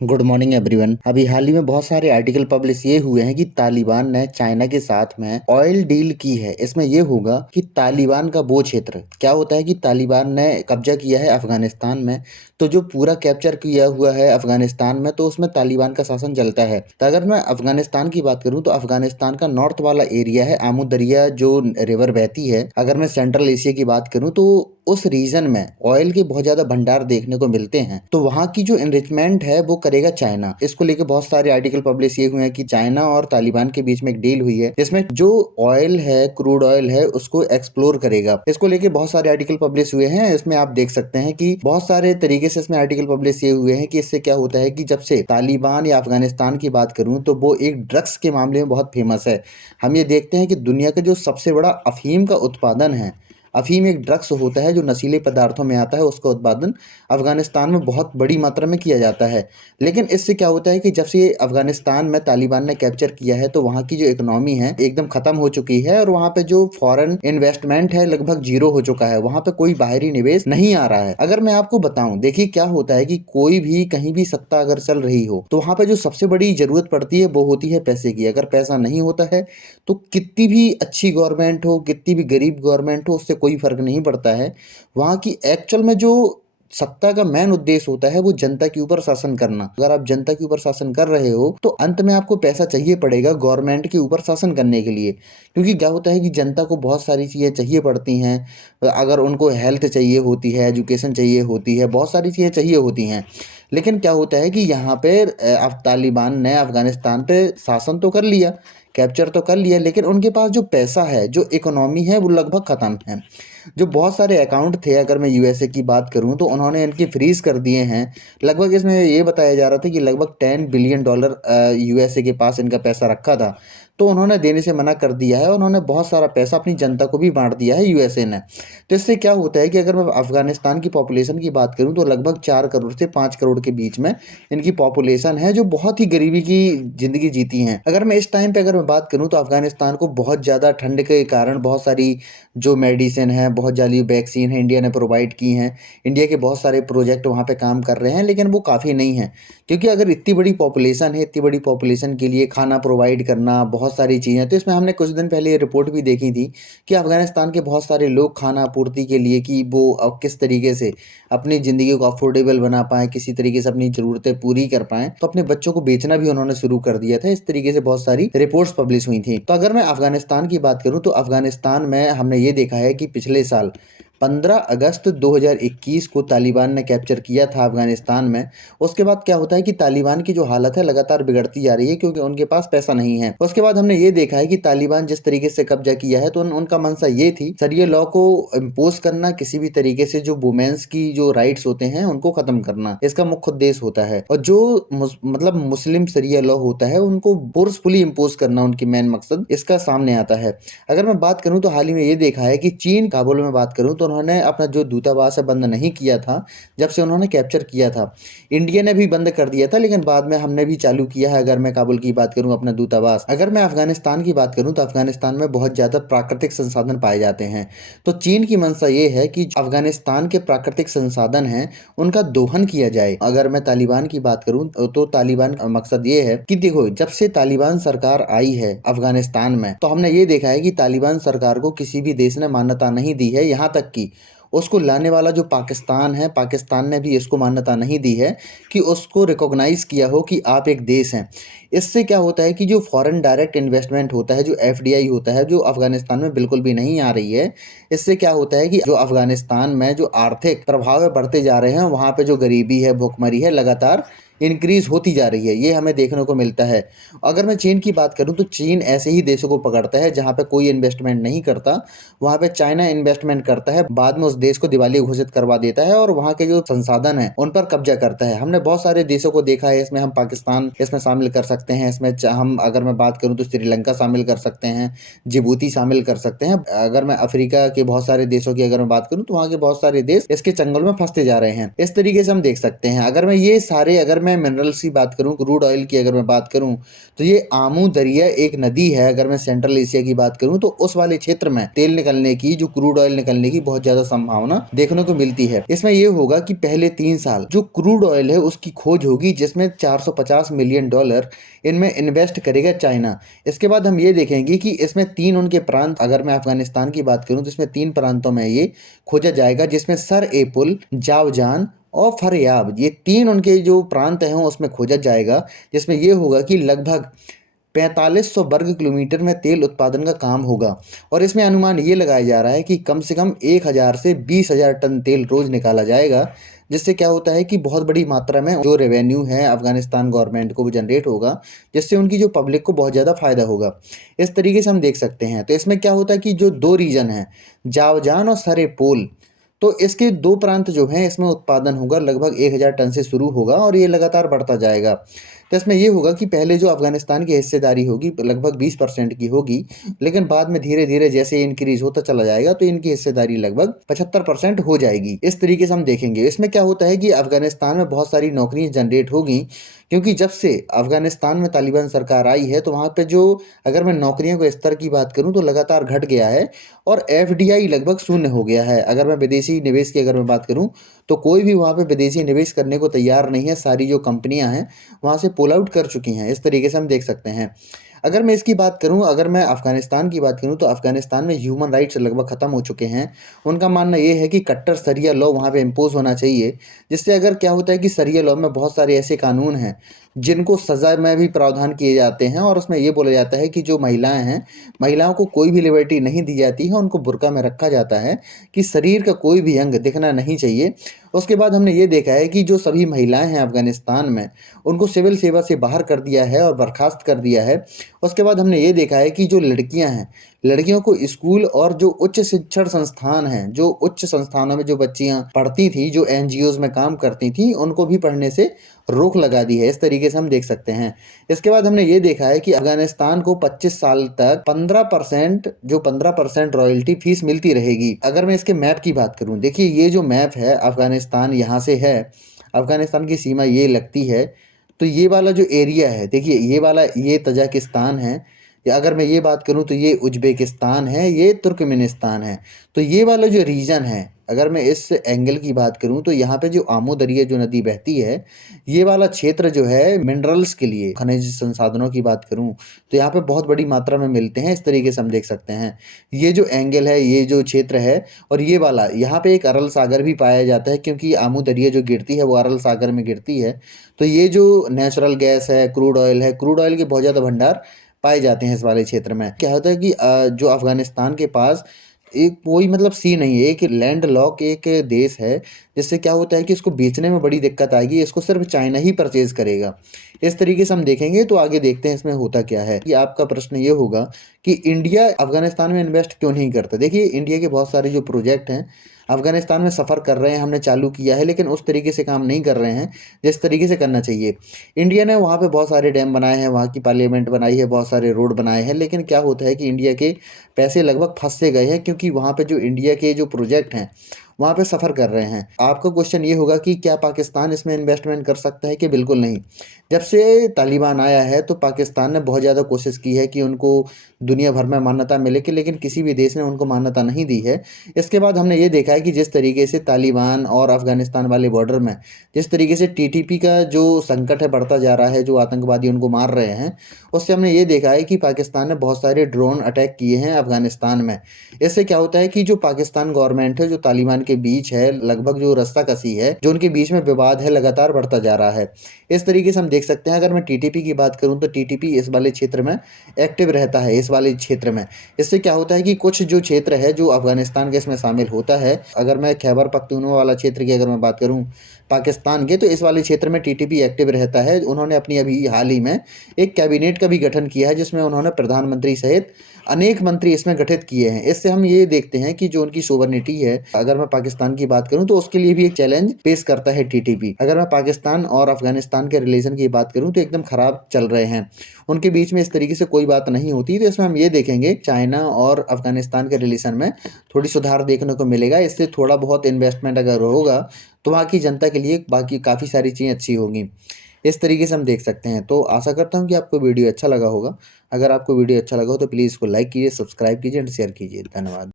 Good morning everyone. अभी हाल ही में बहुत सारे आर्टिकल पब्लिश ये हुए हैं कि तालिबान ने चाइना के साथ में ऑयल डील की है। इसमें ये होगा कि तालिबान का वो क्षेत्र क्या होता है कि तालिबान ने कब्जा किया है अफगानिस्तान में, तो जो पूरा कैप्चर किया हुआ है अफगानिस्तान में, तो उसमें तालिबान का शासन चलता है। तो अगर मैं अफगानिस्तान की बात करूं तो अफगानिस्तान का नॉर्थ वाला एरिया है, आमू दरिया जो रिवर बहती है। अगर मैं सेंट्रल एशिया की बात करूं तो उस रीजन में ऑयल के बहुत ज्यादा भंडार देखने को मिलते हैं। तो वहां की जो एनरिचमेंट है वो करेगा चाइना। इसको लेके बहुत सारे आर्टिकल पब्लिश ये हुए हैं कि चाइना और तालिबान के बीच में एक डील हुई है जिसमें जो ऑयल है, क्रूड ऑयल है, उसको एक्सप्लोर करेगा। इसको लेके बहुत सारे आर्टिकल पब्लिश हुए हैं। इसमें आप देख सकते हैं कि बहुत सारे तरीके से इसमें आर्टिकल पब्लिश ये हुए हैं कि इससे क्या होता है कि जब से तालिबान या अफगानिस्तान की बात करूं तो वो एक ड्रग्स के मामले में बहुत फेमस है। हम ये देखते हैं कि दुनिया का जो सबसे बड़ा अफीम का उत्पादन है, अफीम एक ड्रग्स होता है जो नशीले पदार्थों में आता है, उसका उत्पादन अफगानिस्तान में बहुत बड़ी मात्रा में किया जाता है। लेकिन इससे क्या होता है कि जब से ये अफगानिस्तान में तालिबान ने कैप्चर किया है तो वहाँ की जो इकोनॉमी है एकदम खत्म हो चुकी है और वहाँ पे जो फॉरेन इन्वेस्टमेंट है लगभग जीरो हो चुका है। वहाँ पे कोई बाहरी निवेश नहीं आ रहा है। अगर मैं आपको बताऊं, देखिए क्या होता है कि कोई भी कहीं भी सत्ता अगर चल रही हो तो वहाँ पे जो सबसे बड़ी जरूरत पड़ती है वो होती है पैसे की। अगर पैसा नहीं होता है तो कितनी भी अच्छी गवर्नमेंट हो, कितनी भी गरीब गवर्नमेंट हो, उससे कोई फर्क नहीं पड़ता है। वहाँ की एक्चुअल में जो सत्ता का मेन उद्देश्य होता है वो जनता के ऊपर शासन करना। अगर आप जनता के ऊपर शासन कर रहे हो तो अंत में आपको पैसा चाहिए पड़ेगा गवर्नमेंट के ऊपर शासन करने के लिए। क्योंकि क्या होता है कि जनता को बहुत सारी चीज़ें चाहिए पड़ती हैं। अगर उनको हेल्थ चाहिए होती है, एजुकेशन चाहिए होती है, बहुत सारी चीज़ें चाहिए होती हैं। लेकिन क्या होता है कि यहाँ पे अब तालिबान ने अफगानिस्तान पे शासन तो कर लिया, कैप्चर तो कर लिया, लेकिन उनके पास जो पैसा है, जो इकोनॉमी है, वो लगभग ख़त्म है। जो बहुत सारे अकाउंट थे, अगर मैं यूएसए की बात करूं तो उन्होंने इनकी फ्रीज कर दिए हैं। लगभग इसमें ये बताया जा रहा था कि लगभग $10 बिलियन यूएसए के पास इनका पैसा रखा था, तो उन्होंने देने से मना कर दिया है। उन्होंने बहुत सारा पैसा अपनी जनता को भी बांट दिया है यूएसए ने। तो इससे क्या होता है कि अगर मैं अफगानिस्तान की पॉपुलेशन की बात करूं तो लगभग 4 करोड़ से 5 करोड़ के बीच में इनकी पॉपुलेशन है, जो बहुत ही गरीबी की जिंदगी जीती हैं। अगर मैं इस टाइम पे अगर मैं बात करूं तो अफगानिस्तान को बहुत ज़्यादा ठंड के कारण बहुत सारी जो मेडिसिन है, बहुत जाली वैक्सीन है, इंडिया ने प्रोवाइड की हैं। इंडिया के बहुत सारे प्रोजेक्ट वहाँ पे काम कर रहे हैं, लेकिन वो काफ़ी नहीं है। क्योंकि अगर इतनी बड़ी पॉपुलेशन है, इतनी बड़ी पॉपुलेशन के लिए खाना प्रोवाइड करना, बहुत सारी चीज़ें, तो इसमें हमने कुछ दिन पहले ये रिपोर्ट भी देखी थी कि अफगानिस्तान के बहुत सारे लोग खाना आपूर्ति के लिए कि वो अब किस तरीके से अपनी ज़िंदगी को अफोर्डेबल बना पाएँ, किसी तरीके से अपनी ज़रूरतें पूरी कर पाएँ, तो अपने बच्चों को बेचना भी उन्होंने शुरू कर दिया था। इस तरीके से बहुत सारी रिपोर्ट्स पब्लिश हुई थी। तो अगर मैं अफगानिस्तान की बात करूँ तो अफगानिस्तान में हमने ये देखा है कि पिछले साल 15 अगस्त 2021 को तालिबान ने कैप्चर किया था अफगानिस्तान में। उसके बाद क्या होता है कि तालिबान की जो हालत है लगातार बिगड़ती जा रही है क्योंकि उनके पास पैसा नहीं है। उसके बाद हमने ये देखा है कि तालिबान जिस तरीके से कब्जा किया है तो उनका मंशा ये थी शरिया लॉ को इम्पोज करना, किसी भी तरीके से जो वुमेन्स की जो राइट्स होते हैं उनको खत्म करना, इसका मुख्य उद्देश्य होता है। और जो मतलब मुस्लिम शरिया लॉ होता है उनको फोर्सफुली इम्पोज करना उनकी मेन मकसद इसका सामने आता है। अगर मैं बात करूं तो हाल ही में ये देखा है कि चीन, काबुल में बात करूं तो उन्होंने अपना जो दूतावास है बंद नहीं किया था जब से उन्होंने कैप्चर किया था। इंडिया ने भी बंद कर दिया था, लेकिन बाद में हमने भी चालू किया है। अगर मैं काबुल की बात करूं अपना दूतावास, अगर मैं अफगानिस्तान की बात करूं तो अफगानिस्तान में बहुत ज्यादा प्राकृतिक संसाधन पाए जाते हैं। तो चीन की मंशा ये है कि अफगानिस्तान के प्राकृतिक संसाधन हैं उनका दोहन किया जाए। अगर मैं तालिबान की बात करूं तो तालिबान का मकसद ये है कि देखो, जब से तालिबान सरकार आई है अफगानिस्तान में तो हमने ये देखा है कि तालिबान सरकार को किसी भी देश ने मान्यता नहीं दी है। यहाँ तक कि उसको लाने वाला जो पाकिस्तान है, पाकिस्तान ने भी इसको मान्यता नहीं दी है कि उसको रिकॉग्नाइज किया हो कि आप एक देश हैं। इससे क्या होता है कि जो फॉरेन डायरेक्ट इन्वेस्टमेंट होता है, जो एफडीआई होता है, जो अफगानिस्तान में बिल्कुल भी नहीं आ रही है। इससे क्या होता है कि जो अफगानिस्तान में जो आर्थिक प्रभाव है बढ़ते जा रहे हैं, वहाँ पे जो गरीबी है, भुखमरी है, लगातार इंक्रीज होती जा रही है, ये हमें देखने को मिलता है। अगर मैं चीन की बात करूं तो चीन ऐसे ही देशों को पकड़ता है जहां पे कोई इन्वेस्टमेंट नहीं करता, वहां पे चाइना इन्वेस्टमेंट करता है, बाद में उस देश को दिवालिया घोषित करवा देता है और वहां के जो संसाधन है उन पर कब्जा करता है। हमने बहुत सारे देशों को देखा है, इसमें हम पाकिस्तान इसमें शामिल कर सकते हैं, इसमें हम अगर मैं बात करूं तो श्रीलंका शामिल कर सकते हैं, जिबूती शामिल कर सकते हैं। अगर मैं अफ्रीका के बहुत सारे देशों की अगर मैं बात करूं तो वहाँ के बहुत सारे देश इसके चंगल में फंसते जा रहे हैं। इस तरीके से हम देख सकते हैं। अगर मैं ये सारे अगर मैं मैं मिनरल्स की बात करूँ, क्रूड ऑयल की अगर मैं बात करूँ, तो ये आमू दरिया एक नदी है। अगर मैं सेंट्रल एशिया की बात करूँ तो उस वाले क्षेत्र में तेल निकलने की, जो क्रूड ऑयल निकलने की बहुत ज्यादा संभावना देखने को मिलती है। इसमें ये होगा कि पहले 3 साल जो क्रूड ऑयल है उसकी खोज होगी, जिसमें $450 मिलियन इनमें इन्वेस्ट करेगा चाइना। इसके बाद हम ये देखेंगे कि इसमें 3 उनके प्रांत, अगर मैं अफगानिस्तान की बात करूं तो इसमें 3 प्रांतों में ये खोजा जाएगा, जिसमें सर ए पुल, जावजान और फरयाब, ये 3 उनके जो प्रांत हैं उसमें खोजा जाएगा। जिसमें ये होगा कि लगभग 4500 वर्ग किलोमीटर में तेल उत्पादन का काम होगा। और इसमें अनुमान ये लगाया जा रहा है कि कम से कम 1000 से 20,000 टन तेल रोज निकाला जाएगा। जिससे क्या होता है कि बहुत बड़ी मात्रा में जो रेवेन्यू है अफगानिस्तान गवर्नमेंट को वो जनरेट होगा, जिससे उनकी जो पब्लिक को बहुत ज़्यादा फायदा होगा। इस तरीके से हम देख सकते हैं। तो इसमें क्या होता है कि जो 2 रीजन हैं, जावजान और सरे पोल, तो इसके 2 प्रांत जो हैं इसमें उत्पादन होगा लगभग 1000 टन से शुरू होगा और ये लगातार बढ़ता जाएगा। तो इसमें ये होगा कि पहले जो अफगानिस्तान की हिस्सेदारी होगी लगभग 20% की होगी, लेकिन बाद में धीरे धीरे जैसे इंक्रीज होता चला जाएगा तो इनकी हिस्सेदारी लगभग 75% हो जाएगी। इस तरीके से हम देखेंगे। इसमें क्या होता है कि अफगानिस्तान में बहुत सारी नौकरियां जनरेट होगी, क्योंकि जब से अफगानिस्तान में तालिबान सरकार आई है तो वहाँ पे जो, अगर मैं नौकरियों के स्तर की बात करूँ तो लगातार घट गया है और एफडीआई लगभग शून्य हो गया है। अगर मैं विदेशी निवेश की अगर मैं बात करूँ तो कोई भी वहाँ पे विदेशी निवेश करने को तैयार नहीं है। सारी जो कंपनियां हैं वहाँ से पुल आउट कर चुकी हैं। इस तरीके से हम देख सकते हैं। अगर मैं इसकी बात करूं, अगर मैं अफगानिस्तान की बात करूं तो अफगानिस्तान में ह्यूमन राइट्स लगभग खत्म हो चुके हैं। उनका मानना ये है कि कट्टर शरिया लॉ वहाँ पे इम्पोज होना चाहिए, जिससे अगर क्या होता है कि शरिया लॉ में बहुत सारे ऐसे कानून हैं जिनको सजा में भी प्रावधान किए जाते हैं, और उसमें ये बोला जाता है कि जो महिलाएं हैं, महिलाओं को कोई भी लिबर्टी नहीं दी जाती है, उनको बुर्का में रखा जाता है कि शरीर का कोई भी अंग दिखना नहीं चाहिए। उसके बाद हमने ये देखा है कि जो सभी महिलाएं हैं अफगानिस्तान में, उनको सिविल सेवा से बाहर कर दिया है और बर्खास्त कर दिया है। उसके बाद हमने ये देखा है कि जो लड़कियां हैं, लड़कियों को स्कूल और जो उच्च शिक्षण संस्थान हैं, जो उच्च संस्थानों में जो बच्चियां पढ़ती थी, जो एनजीओज में काम करती थी, उनको भी पढ़ने से रोक लगा दी है। इस तरीके से हम देख सकते हैं। इसके बाद हमने ये देखा है कि अफगानिस्तान को 25 साल तक 15%, जो 15% रॉयल्टी फीस मिलती रहेगी। अगर मैं इसके मैप की बात करूं, देखिए ये जो मैप है अफगानिस्तान यहाँ से है, अफगानिस्तान की सीमा ये लगती है। तो ये वाला जो एरिया है, देखिए ये वाला, ये तजाकिस्तान है, या अगर मैं ये बात करूं तो ये उज्बेकिस्तान है, ये तुर्कमेनिस्तान है। तो ये वाला जो रीजन है, अगर मैं इस एंगल की बात करूं तो यहाँ पे जो आमो दरिया जो नदी बहती है, ये वाला क्षेत्र जो है मिनरल्स के लिए, खनिज संसाधनों की बात करूं तो यहाँ पे बहुत बड़ी मात्रा में मिलते हैं। इस तरीके से हम देख सकते हैं। ये जो एंगल है, ये जो क्षेत्र है, और ये वाला, यहाँ पे एक अरल सागर भी पाया जाता है, क्योंकि आमू दरिया जो गिरती है वो अरल सागर में गिरती है। तो ये जो नेचुरल गैस है, क्रूड ऑयल है, क्रूड ऑयल के बहुत ज़्यादा भंडार पाए जाते हैं इस वाले क्षेत्र में। क्या होता है कि जो अफगानिस्तान के पास एक कोई मतलब सी नहीं है, एक लैंड लॉक एक देश है, जिससे क्या होता है कि इसको बेचने में बड़ी दिक्कत आएगी, इसको सिर्फ चाइना ही परचेज करेगा। इस तरीके से हम देखेंगे। तो आगे देखते हैं इसमें होता क्या है। कि आपका प्रश्न ये होगा कि इंडिया अफगानिस्तान में इन्वेस्ट क्यों नहीं करता। देखिए इंडिया के बहुत सारे जो प्रोजेक्ट हैं अफगानिस्तान में सफ़र कर रहे हैं, हमने चालू किया है, लेकिन उस तरीके से काम नहीं कर रहे हैं जिस तरीके से करना चाहिए। इंडिया ने वहाँ पे बहुत सारे डैम बनाए हैं, वहाँ की पार्लियामेंट बनाई है, बहुत सारे रोड बनाए हैं, लेकिन क्या होता है कि इंडिया के पैसे लगभग फंस से गए हैं, क्योंकि वहाँ पे जो इंडिया के जो प्रोजेक्ट हैं वहाँ पे सफ़र कर रहे हैं। आपका क्वेश्चन ये होगा कि क्या पाकिस्तान इसमें इन्वेस्टमेंट कर सकता है, कि बिल्कुल नहीं। जब से तालिबान आया है तो पाकिस्तान ने बहुत ज़्यादा कोशिश की है कि उनको दुनिया भर में मान्यता मिले, कि लेकिन किसी भी देश ने उनको मान्यता नहीं दी है। इसके बाद हमने ये देखा है कि जिस तरीके से तालिबान और अफगानिस्तान वाले बॉर्डर में जिस तरीके से टीटीपी का जो संकट है बढ़ता जा रहा है, जो आतंकवादी उनको मार रहे हैं, उससे हमने ये देखा है कि पाकिस्तान ने बहुत सारे ड्रोन अटैक किए हैं अफगानिस्तान में। इससे क्या होता है कि जो पाकिस्तान गवर्नमेंट है, जो तालिबान के बीच है, लगभग जो रास्ता कसी है, जो उनके बीच में विवाद है, लगातार बढ़ता जा रहा है। इस तरीके से हम देख सकते हैं। अगर मैं टीटीपी की बात करूं तो टीटीपी इस वाले क्षेत्र में एक्टिव रहता है, इस वाले क्षेत्र में। इससे क्या होता है कि कुछ जो क्षेत्र है जो अफगानिस्तान के इसमें शामिल होता है, अगर मैं खैबर पख्तूनख्वा वाला क्षेत्र की अगर मैं बात करूं पाकिस्तान के, तो इस वाले क्षेत्र में टीटीपी एक्टिव रहता है। उन्होंने अपनी अभी हाल ही में एक कैबिनेट का भी गठन किया है, जिसमें उन्होंने प्रधानमंत्री सहित अनेक मंत्री इसमें गठित किए हैं। इससे हम ये देखते हैं कि जो उनकी सोवरेनिटी है, अगर मैं पाकिस्तान की बात करूं तो उसके लिए भी एक चैलेंज पेश करता है टीटीपी। अगर मैं पाकिस्तान और अफगानिस्तान के रिलेशन की बात करूं तो एकदम खराब चल रहे हैं, उनके बीच में इस तरीके से कोई बात नहीं होती। तो इसमें हम ये देखेंगे चाइना और अफगानिस्तान के रिलेशन में थोड़ी सुधार देखने को मिलेगा। इससे थोड़ा बहुत इन्वेस्टमेंट अगर होगा तो वहाँ की जनता के लिए बाकी काफ़ी सारी चीज़ें अच्छी होंगी। इस तरीके से हम देख सकते हैं। तो आशा करता हूँ कि आपको वीडियो अच्छा लगा होगा। अगर आपको वीडियो अच्छा लगा हो तो प्लीज़ इसको लाइक कीजिए, सब्सक्राइब कीजिए एंड शेयर कीजिए। धन्यवाद।